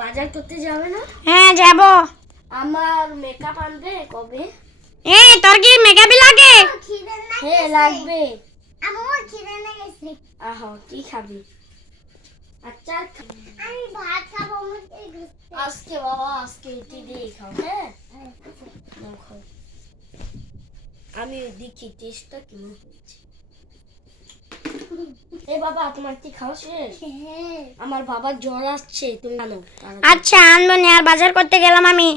বাজার করতে যাবে না? হ্যাঁ যাব। আমার মেকআপ আনবে কবে? তোর কি মেকআপই লাগে? হ্যাঁ লাগবে। আমার খিদে লেগেছে। আহো কি খাবি? আচ্ছা আমি ভাত খাবো। আজকে বাবা আজকে রুটি দিয়ে খাও। হ্যাঁ নাও খাও। আমি দেখি টেস্টটা কেমন হয়েছে। এ বাবা তোমার কি খাওয়া শেষ? হ্যাঁ। আমার বাবার জ্বর আসছে, তুমি জানো। আচ্ছা আনবো নি, আর বাজার করতে গেলাম আমি।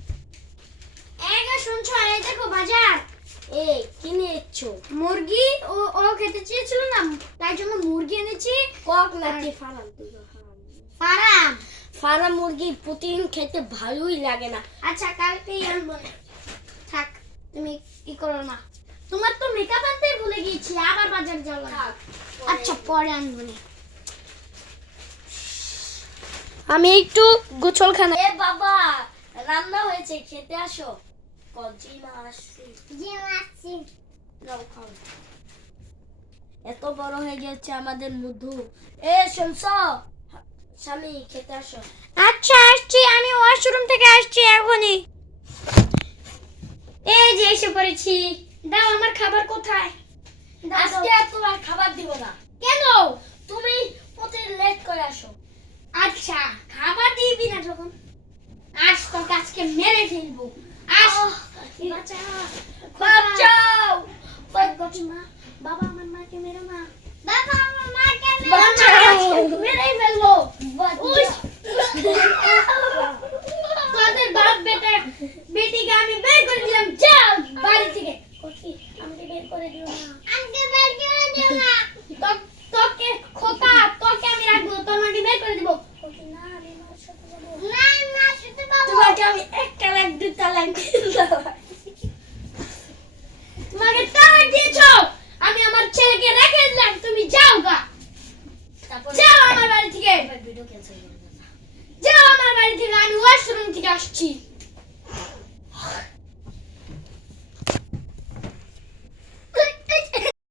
শুনছো, এই দেখো বাজার। এই কি নিয়েছো? মুরগি ও খেতে চেয়েছিল না, তাই জন্য মুরগি এনেছি। কক নাকি ফার্ম? ফারাম। ফার্ম মুরগি প্রতিদিন খেতে ভালোই লাগে না। আচ্ছা কালকেই আনবো। থাক, তুমি কি করো না। তোমার তো মেকআপ আনতে ভুলে গিয়েছি, আবার বাজার যাও। আচ্ছা পরে আনবো না। আমি একটু গোছলখানা। এ বাবা রান্না হয়েছে, খেতে আসো। কজি মাছ জি মাছি। নাও খাও। এত বড় হয়ে গেছে আমাদের মধু। এ শুনছো স্বামী, খেতে আসো। আচ্ছা আসছি, আমি ওয়াশরুম থেকে আসছি এখনই। এই যে এসে পড়েছি। দাও, আমার খাবার কোথায়? আজকে আর তোমার খাবার দিব না। কেন? তুমি প্রতিদিন লেট করে আসো। আচ্ছা খাবার দিবি না যখন, আজ তোকে আজকে মেরে ফেলবো। আস। বাঁচাও। মা, বাবা আমার মাকে মেরো না। বাবা আমার মাকে মেরো না। বাঁচাও। মেরেই ফেলবো। উস। বাঁচাও। তোদের বাপ বেটা বেটিকে আমি বের করে দিলাম, যাও বাড়ি থেকে। আমাকে বের করে দিও না। আমাকে বের করে দিও না। তোকে খোকা, তোকে আমি রাখবো, তোমাকে বের করে দিব। না আমি মার সাথে যাব। না না সাথে বাবু। তোমাকে আমি একটা লাখ দুটা লাখ দিলাম। তোমাকে টাওয়ার দিয়েছো, আমি আমার ছেলেকে রেখে দিলাম, তুমি যাও গা। যাও আমার বাড়ি থেকে। ভিডিও ক্যান্সেল করে দাও। যাও আমার বাড়ি থেকে, আমি ওয়াশরুম থেকে আসছি।